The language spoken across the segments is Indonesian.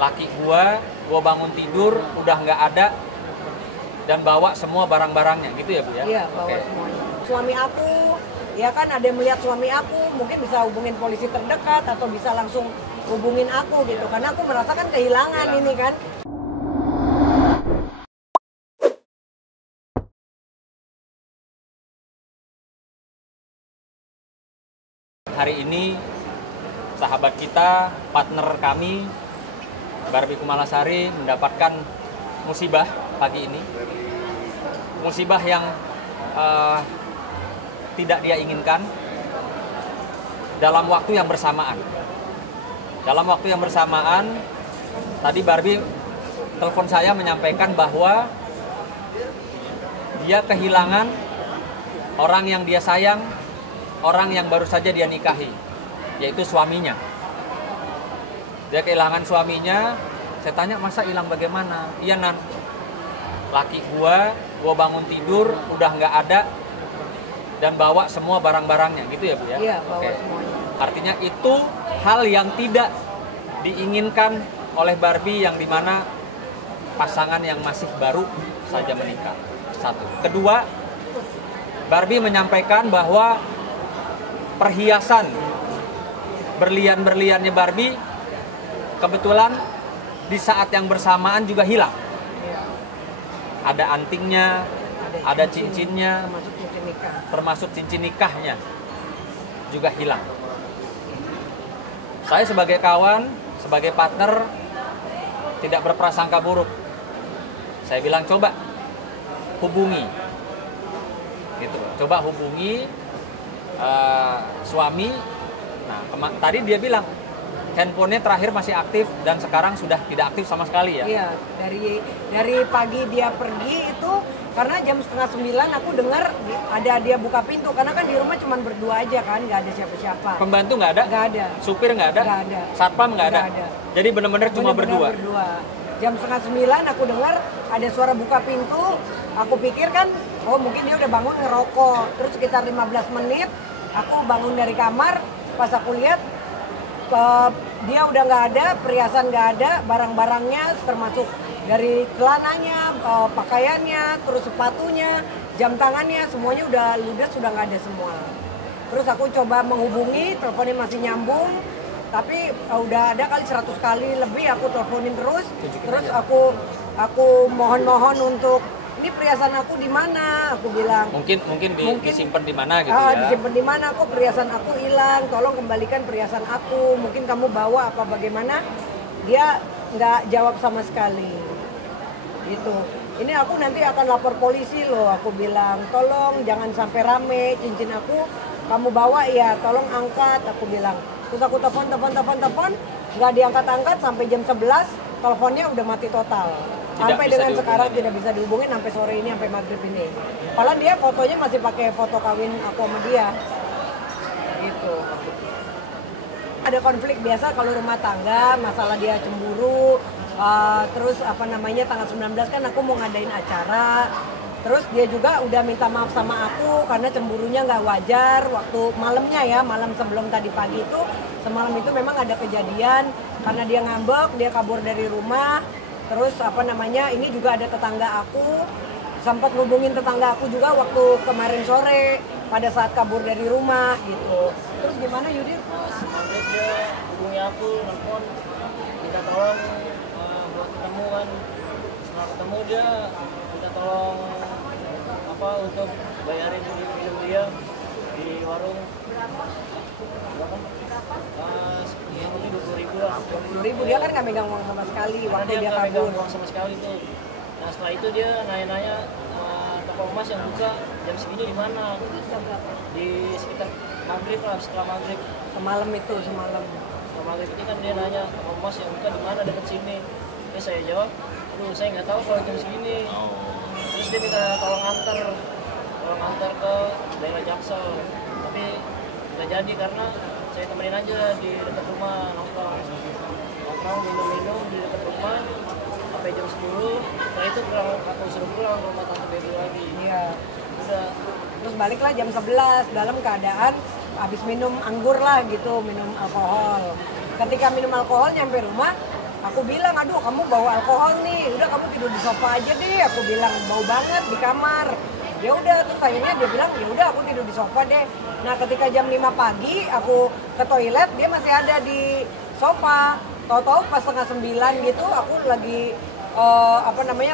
laki gua bangun tidur udah nggak ada dan bawa semua barang-barangnya gitu ya Bu ya? Iya, bawa semuanya. Suami aku, ya kan ada yang melihat suami aku, mungkin bisa hubungin polisi terdekat atau bisa langsung hubungin aku gitu. Karena aku merasakan kehilangan ini kan. Hari ini sahabat kita, partner kami, Barbie Kumalasari mendapatkan musibah pagi ini. Musibah yang tidak dia inginkan dalam waktu yang bersamaan. Dalam waktu yang bersamaan, tadi Barbie telepon saya menyampaikan bahwa dia kehilangan orang yang dia sayang, orang yang baru saja dia nikahi, yaitu suaminya. Dia kehilangan suaminya. Saya tanya, masa hilang bagaimana? Iya Nan, laki gua bangun tidur udah nggak ada dan bawa semua barang-barangnya gitu ya Bu ya? Iya, bawa semuanya. Artinya itu hal yang tidak diinginkan oleh Barbie, yang dimana pasangan yang masih baru saja menikah. Satu. Kedua, Barbie menyampaikan bahwa perhiasan berlian-berliannya Barbie kebetulan di saat yang bersamaan juga hilang. Ada antingnya, ada cincinnya, termasuk cincin nikahnya juga hilang. Saya sebagai kawan, sebagai partner tidak berprasangka buruk. Saya bilang coba hubungi, gitu. Coba hubungi suami. Nah, tadi dia bilang handphonenya terakhir masih aktif dan sekarang sudah tidak aktif sama sekali ya. Iya, dari pagi dia pergi itu karena jam 8:30 aku dengar ada dia buka pintu, karena kan di rumah cuma berdua aja kan, nggak ada siapa-siapa. Pembantu nggak ada? Nggak ada. Supir nggak ada? Nggak ada. Satpam nggak ada? Jadi benar-benar cuma berdua? Jam 8:30 aku dengar ada suara buka pintu, aku pikir kan, oh mungkin dia udah bangun ngerokok. Terus sekitar 15 menit, aku bangun dari kamar, pas aku lihat dia udah nggak ada, perhiasan nggak ada, barang-barangnya termasuk dari celananya, pakaiannya, terus sepatunya, jam tangannya, semuanya udah ludes, sudah nggak ada semua. Terus aku coba menghubungi, teleponnya masih nyambung, tapi udah ada kali 100 kali lebih aku teleponin terus aku mohon untuk ini perhiasan aku di mana, aku bilang. Mungkin disimpan di mana gitu ya. Disimpan di mana, kok perhiasan aku hilang, tolong kembalikan perhiasan aku, mungkin kamu bawa apa bagaimana. Dia nggak jawab sama sekali. Gitu. Ini aku nanti akan lapor polisi loh, aku bilang. Tolong jangan sampai rame, cincin aku kamu bawa ya, tolong angkat, aku bilang. Terus aku telepon, nggak diangkat-angkat sampai jam 11, teleponnya udah mati total. Sampai dengan sekarang tidak bisa dihubungin sampai sore ini, sampai maghrib ini. Padahal dia fotonya masih pakai foto kawin aku sama dia. Gitu. Ada konflik biasa kalau rumah tangga, masalah dia cemburu, terus tanggal 19 kan aku mau ngadain acara. Terus dia juga udah minta maaf sama aku karena cemburunya nggak wajar waktu malamnya ya, malam sebelum tadi pagi itu, semalam itu memang ada kejadian karena dia ngambek, dia kabur dari rumah. Terus ini juga ada tetangga aku, sempat ngubungin tetangga aku juga waktu kemarin sore pada saat kabur dari rumah gitu. Terus gimana Yudi? Terus dia hubungi aku, nelfon, minta tolong buat ketemu kan. Setelah ketemu dia minta tolong untuk bayarin minum dia di warung. Berapa? Ya mungkin 20.000 lah. 20.000, dia kan nggak megang uang sama sekali waktu dia kabur. kabur. Uang sama sekali tuh. Nah setelah itu dia nanya-nanya toko emas yang buka jam segini di mana? Di sekitar maghrib lah, setelah maghrib. Semalam. Setelah maghrib ini kan dia nanya toko emas yang buka di mana dekat sini. Terus saya jawab, aduh saya nggak tahu kalau jam segini. Terus dia minta tolong antar ke daerah Jaksel. Tapi nggak jadi karena saya temenin aja di dekat rumah, nongkrong minum di dekat rumah sampai jam 10. Setelah itu aku suruh pulang ke rumah tante Baby lagi. Iya. Udah. Terus baliklah jam 11 dalam keadaan habis minum anggur lah gitu, minum alkohol. Ketika minum alkohol nyampe rumah, Aku bilang, aduh kamu bawa alkohol nih, udah kamu tidur di sofa aja deh. Aku bilang bau banget di kamar. Ya udah, terus akhirnya dia bilang ya udah aku tidur di sofa deh. Nah ketika jam 5 pagi aku ke toilet, dia masih ada di sofa. Tahu-tahu pas setengah 9 gitu aku lagi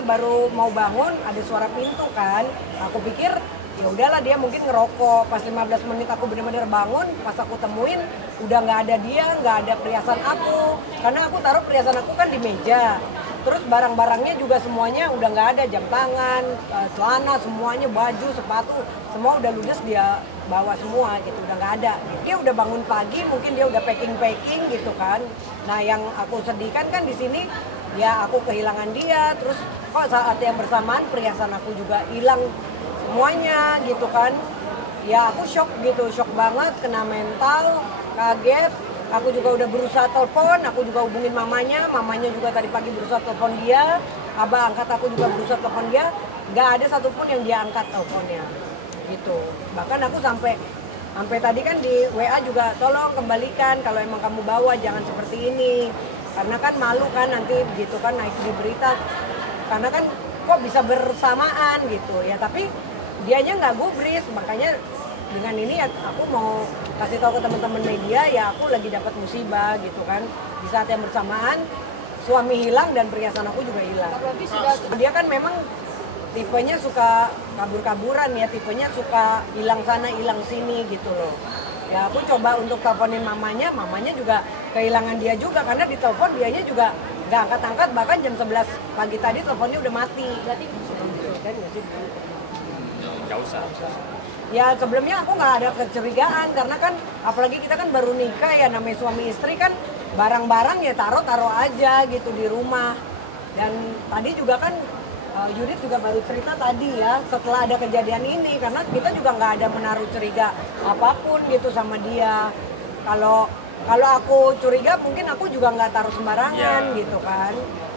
baru mau bangun, ada suara pintu kan. Aku pikir ya udahlah dia mungkin ngerokok. Pas 15 menit aku benar-benar bangun, pas aku temuin udah nggak ada dia, nggak ada perhiasan aku, karena aku taruh perhiasan aku kan di meja. Terus barang-barangnya juga semuanya udah nggak ada, jam tangan, celana, semuanya, baju, sepatu, semua udah ludes dia bawa semua gitu, udah nggak ada. Dia udah bangun pagi, mungkin dia udah packing gitu kan. Nah yang aku sedihkan kan di sini ya aku kehilangan dia, terus kok saat yang bersamaan perhiasan aku juga hilang semuanya gitu kan. Ya aku shock gitu, shock banget, kena mental, kaget. Aku juga udah berusaha telepon, aku juga hubungin mamanya juga tadi pagi berusaha telepon dia. Abah angkat, aku juga berusaha telepon dia, nggak ada satupun yang dia angkat teleponnya gitu. Bahkan aku sampai tadi kan di WA juga, tolong kembalikan kalau emang kamu bawa, jangan seperti ini. Karena kan malu kan nanti gitu kan naik di berita, karena kan kok bisa bersamaan gitu ya, tapi dianya nggak gubris. Makanya dengan ini ya aku mau kasih tahu ke teman-teman media ya aku lagi dapat musibah gitu kan. Di saat yang bersamaan suami hilang dan perhiasan aku juga hilang. Dia kan memang tipenya suka kabur-kaburan ya, tipenya suka hilang sana hilang sini gitu loh. Ya aku coba untuk teleponin mamanya juga kehilangan dia juga, karena di telepon dianya juga nggak angkat-angkat, bahkan jam 11 pagi tadi teleponnya udah mati. Berarti Nggak usah. Ya sebelumnya aku nggak ada kecurigaan, karena kan apalagi kita kan baru nikah ya, namanya suami istri kan barang-barang ya taruh aja gitu di rumah. Dan tadi juga kan Yudit juga baru cerita tadi ya setelah ada kejadian ini, karena kita juga nggak ada menaruh curiga apapun gitu sama dia. Kalau aku curiga mungkin aku juga nggak taruh sembarangan gitu kan.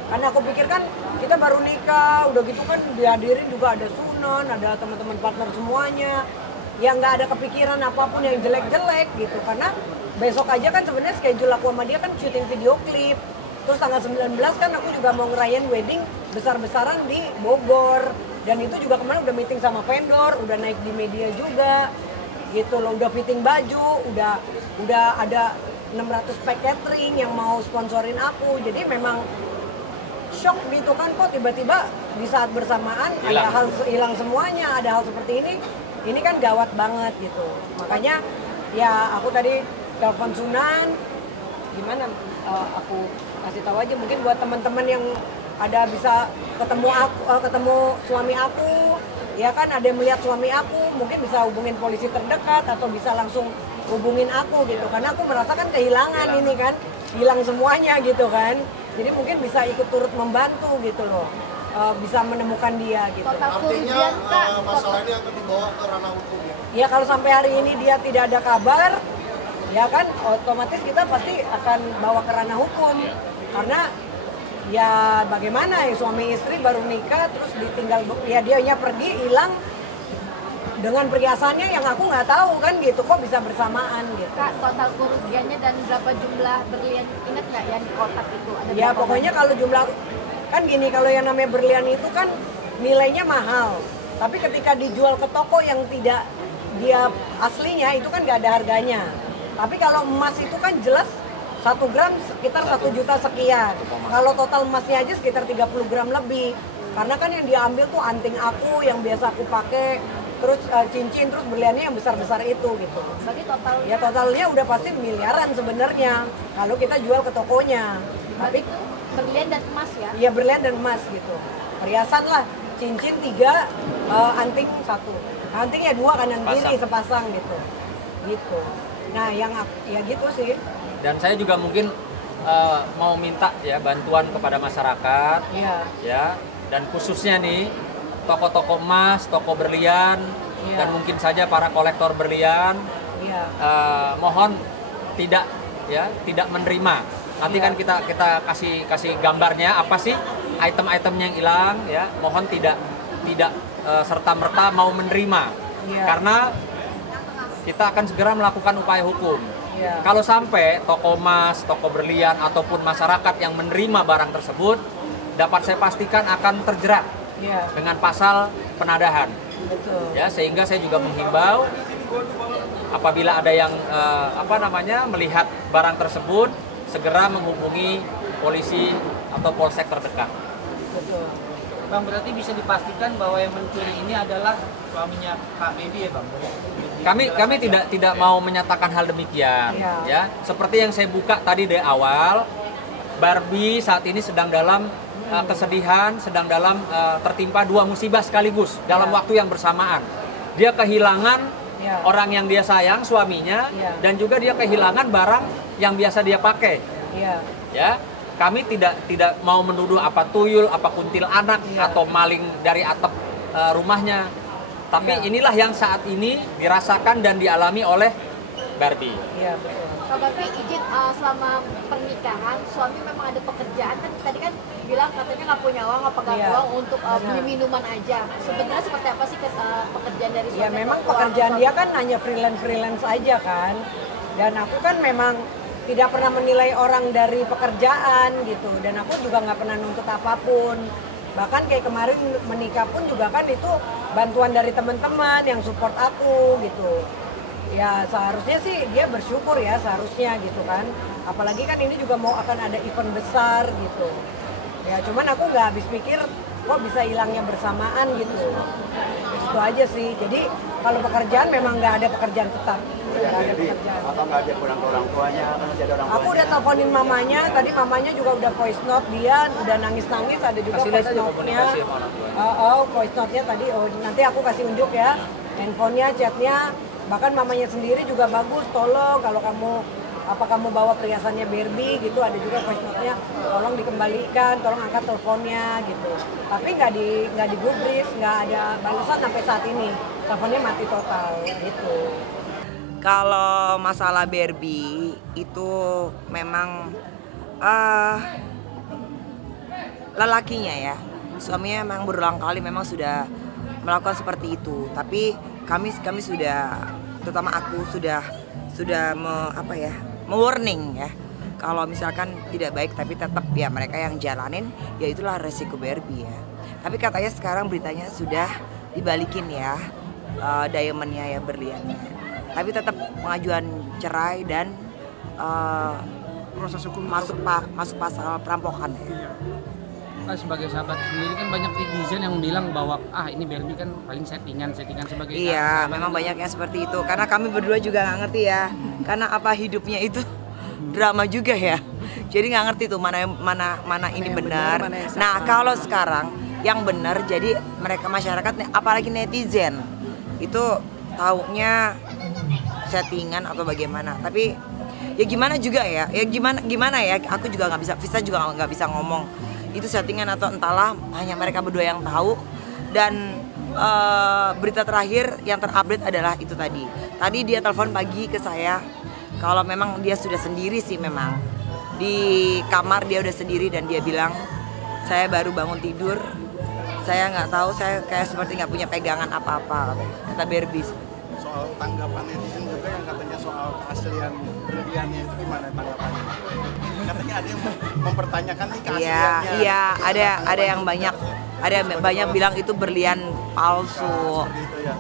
Karena aku pikir kan kita baru nikah, udah gitu kan dihadirin juga ada Sunan, ada teman-teman partner semuanya. Ya nggak ada kepikiran apapun yang jelek-jelek gitu. Karena besok aja kan sebenarnya schedule aku sama dia kan syuting video klip. Terus tanggal 19 kan aku juga mau ngerayain wedding besar-besaran di Bogor. Dan itu juga kemarin udah meeting sama vendor, udah naik di media juga. Gitu loh, udah fitting baju, udah ada 600 pack catering yang mau sponsorin aku. Jadi memang shock gitu kan, kok tiba-tiba di saat bersamaan ada hal hilang semuanya, ada hal seperti ini kan gawat banget gitu. Makanya ya aku tadi telepon Sunan, gimana aku kasih tahu aja mungkin buat teman-teman yang ada bisa ketemu suami aku, ya kan ada yang melihat suami aku, mungkin bisa hubungin polisi terdekat atau bisa langsung hubungin aku gitu, karena aku merasakan kehilangan ini kan, hilang semuanya gitu kan. Jadi mungkin bisa ikut turut membantu gitu loh, bisa menemukan dia gitu. Artinya masalah ini akan dibawa ke ranah hukum ya? Ya kalau sampai hari ini dia tidak ada kabar, ya kan otomatis kita pasti akan bawa ke ranah hukum. Karena ya bagaimana ya, suami istri baru nikah terus ditinggal, ya dianya pergi hilang dengan perhiasannya yang aku nggak tahu kan gitu, kok bisa bersamaan gitu. Kak, total kerugiannya dan berapa jumlah berlian, ingat nggak yang di kotak itu? Ada ya pokoknya kalau jumlah, kan gini, kalau yang namanya berlian itu kan nilainya mahal, tapi ketika dijual ke toko yang tidak dia aslinya itu kan nggak ada harganya. Tapi kalau emas itu kan jelas 1 gram sekitar 1 juta sekian. Kalau total emasnya aja sekitar 30 gram lebih. Karena kan yang diambil tuh anting aku yang biasa aku pakai, terus cincin, terus berliannya yang besar-besar itu gitu. Berarti total? Ya totalnya udah pasti miliaran sebenarnya kalau kita jual ke tokonya. Tapi itu berlian dan emas ya? Iya berlian dan emas gitu. Perhiasan lah, cincin 3, anting 1. Antingnya 2 kanan kiri sepasang gitu. Gitu. Nah yang ya gitu sih. Dan saya juga mungkin mau minta ya bantuan kepada masyarakat, ya, dan khususnya nih toko-toko emas, toko berlian, dan mungkin saja para kolektor berlian, mohon tidak menerima. Nanti kan kita kasih gambarnya apa sih item-itemnya yang hilang, ya. Mohon tidak serta-merta mau menerima, karena kita akan segera melakukan upaya hukum. Iya. Kalau sampai toko emas, toko berlian ataupun masyarakat yang menerima barang tersebut, dapat saya pastikan akan terjerat Iya. dengan pasal penadahan. Betul. Ya, sehingga saya juga menghimbau apabila ada yang melihat barang tersebut, segera menghubungi polisi atau polsek terdekat. Betul. Bang, berarti bisa dipastikan bahwa yang mencuri ini adalah suaminya Kak Baby ya Bang? Kami tidak mau menyatakan hal demikian. Iya. Ya, seperti yang saya buka tadi dari awal, Barbie saat ini sedang dalam kesedihan, sedang dalam tertimpa dua musibah sekaligus dalam Iya. waktu yang bersamaan. Dia kehilangan Iya. orang yang dia sayang, suaminya, Iya. dan juga dia kehilangan barang yang biasa dia pakai. Iya. Ya, kami tidak mau menuduh apa tuyul, apa kuntil anak, Iya. atau maling dari atap rumahnya. Tapi Iya. inilah yang saat ini dirasakan dan dialami oleh Barbie. Iya, betul. Pak Barbie, izin selama pernikahan suami memang ada pekerjaan kan tadi kan bilang katanya nggak punya uang, nggak pegang Iya. uang untuk beli Benar. minuman aja. Sebenarnya seperti apa sih pekerjaan dari suami? Ya memang atau keuangan pekerjaan suami? dia kan hanya freelance aja kan. Dan aku kan memang tidak pernah menilai orang dari pekerjaan gitu. Dan aku juga nggak pernah nuntut apapun. Bahkan kayak kemarin menikah pun juga kan itu bantuan dari teman-teman yang support aku gitu. Ya seharusnya sih dia bersyukur ya seharusnya gitu kan. Apalagi kan ini juga mau akan ada event besar gitu. Ya cuman aku nggak habis pikir kok bisa hilangnya bersamaan gitu. Itu aja sih. Jadi kalau pekerjaan memang nggak ada pekerjaan tetap. Nggak ada pekerjaan. Atau nggak dia pulang ke orang tuanya, kan masih ada orang Aku tuanya. udah teleponin mamanya, tadi mamanya juga udah voice note, dia udah nangis-nangis, ada juga Kasih lihat voice aja note-nya. komunikasi sama orang tua. Voice note-nya tadi, nanti aku kasih unjuk ya. Handphonenya, chatnya, bahkan mamanya sendiri juga bagus, tolong kalau kamu bawa perhiasannya Barbie gitu, ada juga voice note-nya, tolong dikembalikan, tolong angkat teleponnya gitu. Tapi nggak digubris, nggak ada balasan sampai saat ini. Teleponnya mati total gitu. Kalau masalah Barbie itu memang lelakinya ya, suaminya memang berulang kali memang sudah melakukan seperti itu. Tapi kami sudah, terutama aku sudah me-warning ya. Kalau misalkan tidak baik tapi tetap ya mereka yang jalanin, ya itulah resiko Barbie ya. Tapi katanya sekarang beritanya sudah dibalikin ya, diamondnya ya, berliannya. Tapi tetap pengajuan cerai dan Proses hukum masuk pasal perampokan ya. Kan sebagai sahabat sendiri kan banyak netizen yang bilang bahwa ini Barbie kan paling settingan sebagai Iya, memang banyak yang seperti itu. Karena kami berdua juga nggak ngerti ya. Karena apa hidupnya itu drama juga ya. Jadi nggak ngerti tuh mana ini benar. Nah kalau sekarang yang benar, jadi mereka masyarakat, apalagi netizen itu taunya settingan atau bagaimana. Tapi ya gimana juga ya. Ya gimana ya. Aku juga nggak bisa. Visa juga nggak bisa ngomong itu settingan atau entahlah, hanya mereka berdua yang tahu. Dan berita terakhir yang terupdate adalah itu tadi dia telepon pagi ke saya kalau memang dia sudah sendiri sih, memang di kamar dia udah sendiri, dan dia bilang saya baru bangun tidur, saya nggak tahu, saya kayak seperti nggak punya pegangan apa-apa, kata Barbie. Soal tanggapan netizen juga yang katanya soal keaslian berliannya itu gimana tanggapannya? Katanya ada yang mempertanyakan nih keasliannya. Iya, ada yang banyak bilang itu berlian palsu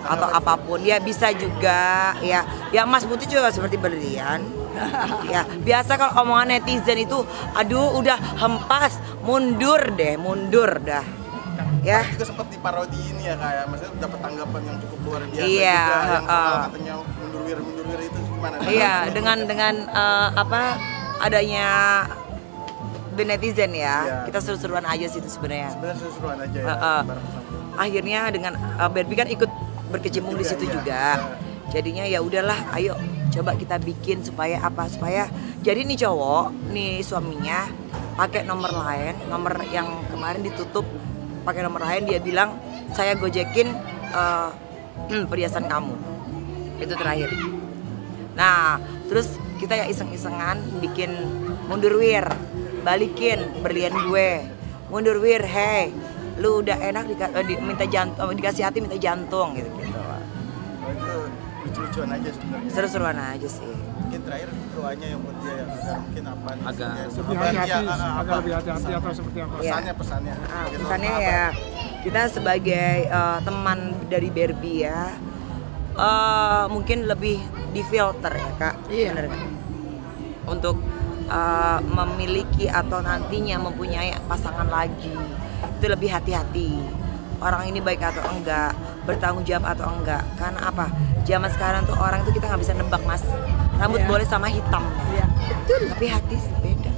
atau apapun. Ya bisa juga ya emas putih juga seperti berlian. Ya, biasa kalau omongan netizen itu aduh udah hempas, mundur dah. Ya. Juga sempat diparodi ini ya, kayak maksudnya dapat tanggapan yang cukup luar biasa Iya, juga, yang soal katanya mundur wir itu gimana? Iya, dengan adanya the netizen ya, Iya. kita seru-seruan aja sih itu sebenarnya. Sebenarnya seru-seruan aja ya. bareng-bareng. Akhirnya dengan Barbie kan ikut berkecimpung di situ Iya. juga. Jadinya ya udahlah, ayo coba kita bikin supaya jadi nih cowok, nih suaminya pakai nomor lain, nomor yang kemarin ditutup pakai nomor lain, dia bilang saya gojekin perhiasan kamu. Itu terakhir. Nah, terus kita ya iseng-isengan bikin mundur wir, balikin berlian gue. Mundur wir, hey, lu udah enak minta jantung, dikasih hati minta jantung gitu. Oh, itu lucu-lucuan aja sebenarnya. Seru-seruan aja sih. mungkin terakhir doanya yang buat dia yang agar mungkin apa nih, Agak ya, lebih apa dia, hati-hati, apa, agak lebih hati-hati atau seperti apa? pesannya gitu, Pesannya apa? ya kita sebagai teman dari Barbie ya mungkin lebih difilter ya kak, bener kan? Untuk memiliki atau nantinya mempunyai pasangan lagi itu lebih hati-hati. Orang ini baik atau enggak, bertanggung jawab atau enggak. Karena apa? Zaman sekarang tuh orang tuh kita nggak bisa nebak mas. Rambut boleh sama hitam, Iya, betul. tapi hati beda.